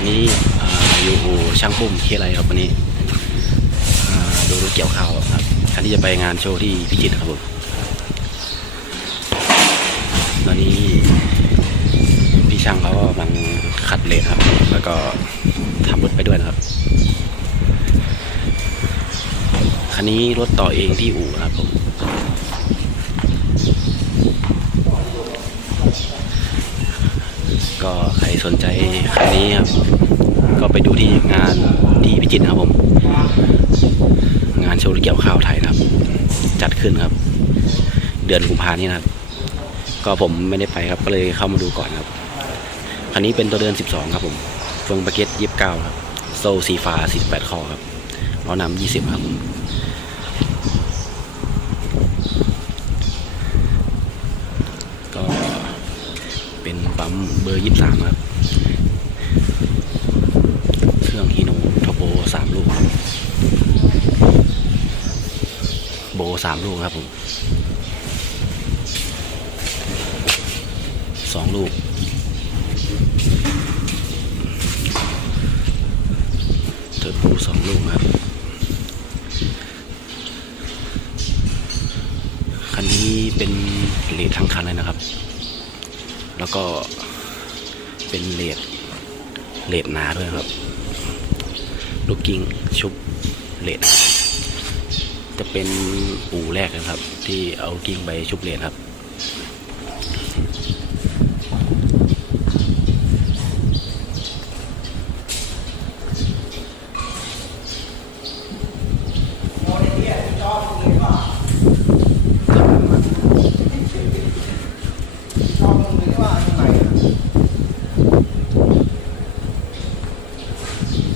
วันนี้ออยู่ช่างปุ้มที่อะไรครับวันนี้ดูรถเกี่ยวข้าวครับคันที่จะไปงานโชว์ที่พิจิตรครับผมตอนนี้พี่ช่างเขากำลังขัดเลนครับ แล้วก็ทำรถไปด้วยนะครับ คันนี้รถต่อเองที่อู่นะครับผม ก็ใครสนใจคันนี้ครับ ก็ไปดูที่งานที่พิจิตรครับผม งานโชว์เกี่ยวข้าวไทยครับ จัดขึ้นครับ เดือนกุมภานี้นะครับ ก็ผมไม่ได้ไปครับก็เลยเข้ามาดูก่อนครับ คันนี้เป็นตัวเดือน 12 ครับผมเฟืองปาเก็ต29ครับ โซ่สีฟ้า48คอครับล้อน้ำ20 ครับผม ก็เปั๊มเบอร์23ครับ เครื่องฮีโนทโบสามลูกครับ โบสามลูกครับผมสองลูกเทิร์โบสองลูกครับ คันนี้เป็นเลดทั้งคันเลยนะครับ แล้วก็เป็นเลดเลดหนาด้วยครับ ลูกกิ้งชุบเลดจะเป็นอู่แรกนะครับ ที่เอากิ้งไปชุบเลดครับ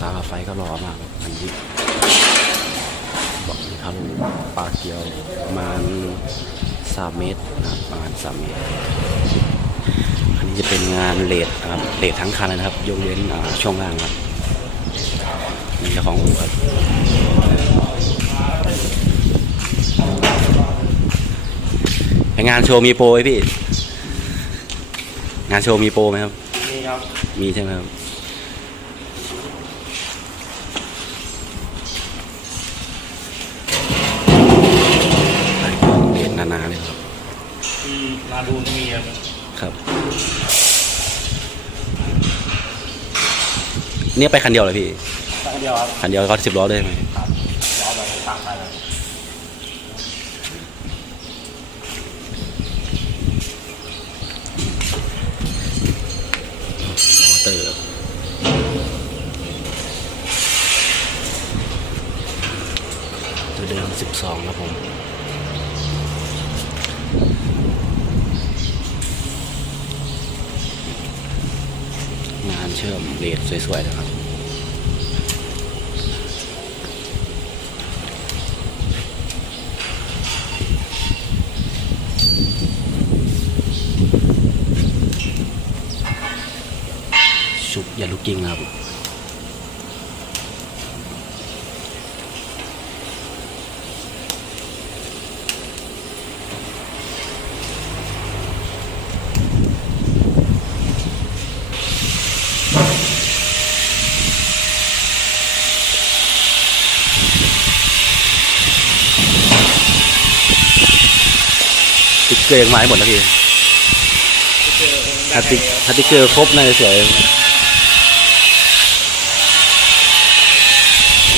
ตาไฟก็รอมากครับอันนี้บอกนี่ครับ ปลาเกียวประมาณสามเมตรนะครับประมาณสามเมตร อันนี้จะเป็นงานเลดนะครับเลดทั้งคันเลยนะครับ ยกเว้นอ่าช่วงล่างครับนี่เจ้าของอู่ครับไองานโชว์มีโปรไหมพี่ งานโชว์มีโปรไหมครับนี่ครับ มีใช่ไหมครับ เรียนนานาเลยครับ ที่นาดูนมีครับ ครับ เนี่ยไปคันเดียวเลยพี่ตั้งเดียวครับคันเดียวก็สิบล้อเลยไหมครับล้อแบบตักไปเลยมอเตอร์ ตัวเดิมสิบสองครับผม งาน เชื่อมเลดสวยๆนะครับชุบยาลูกจริงนะครับ ติ๊กเกอร์ยังมาให้หมดแล้วพี่เจอคงถ้าได้ติ๊กถ้าติ๊กเกอร์ครบน่าจะสวย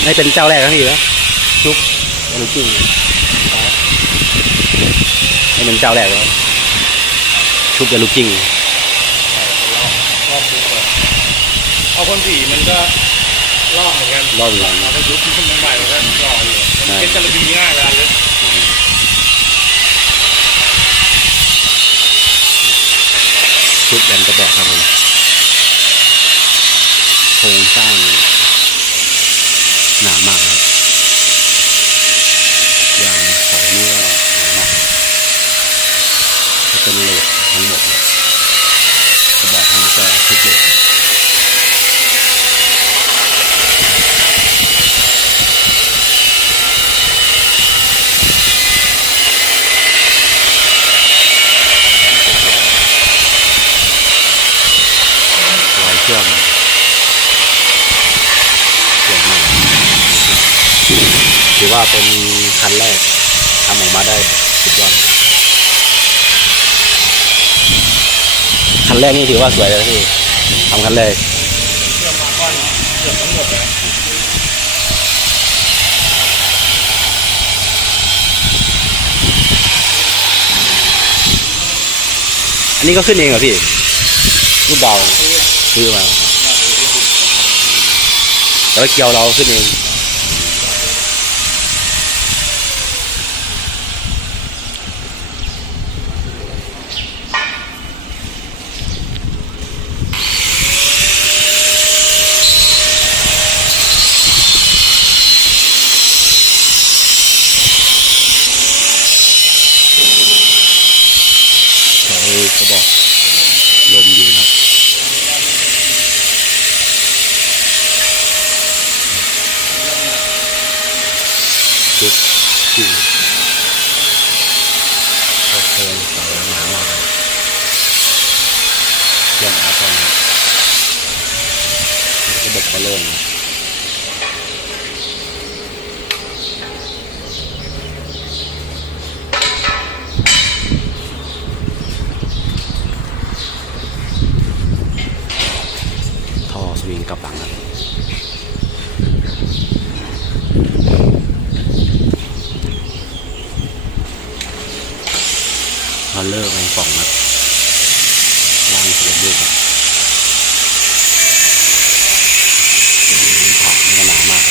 ไม่เป็นเจ้าแรกนะพี่นะชุบยาลูกกิ้งไม่เป็นเจ้าแรกแล้วชุบยาลูกกิ้งรอบทุกคนเอาคนสีมันก็ลอกเหมือนกันรอบหลังเราไปยุบขึ้นใหม่ๆมันก็รออยู่มันเป็นกระบีง่ายเวลาเลย ชุดยันกระบอกครับผมโครงสร้างหนามากครับ อย่างเสานี่ก็หนามากครับจะเป็นเหล็กทั้งหมดเลยกระบอกทั้งหมดก็ชุดเหล็กครับลายเชื่อม ถือว่าเป็นคันแรกทำออกมาได้สุดยอดคันแรกนี่ถือว่าสวยเลยนะพี่ทำคันแรกเชื่อมมาก้อนเกือบทั้งหมดเลยอันนี้ก็ขึ้นเองเหรอพี่ลูกเบาซื้อมาแล้วเกียวเราขึ้นเองใช้กระบอกลมยิงครับจุดยิงก็โค้งเสาหนามากเลยเชื่อมอาต้นครับระบบ ก็โล่งนะท่อสวิงกลับหลังครับฮอลเลอร์แมงป่องครับล่างเสียลูกครับ ผ่านี่ก็หนามาก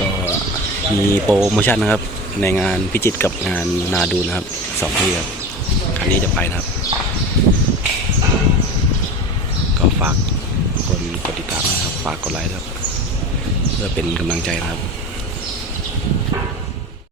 ก็มีโปรโมชั่นนะครับ ในงานพิจิตกับงานนาดูนะครับสองที่ครับคันนี้จะไปนะครับ ก็ฝากคนกดติดตามนะครับ ฝากกดไลค์นะครับ เพื่อเป็นกำลังใจนะครับ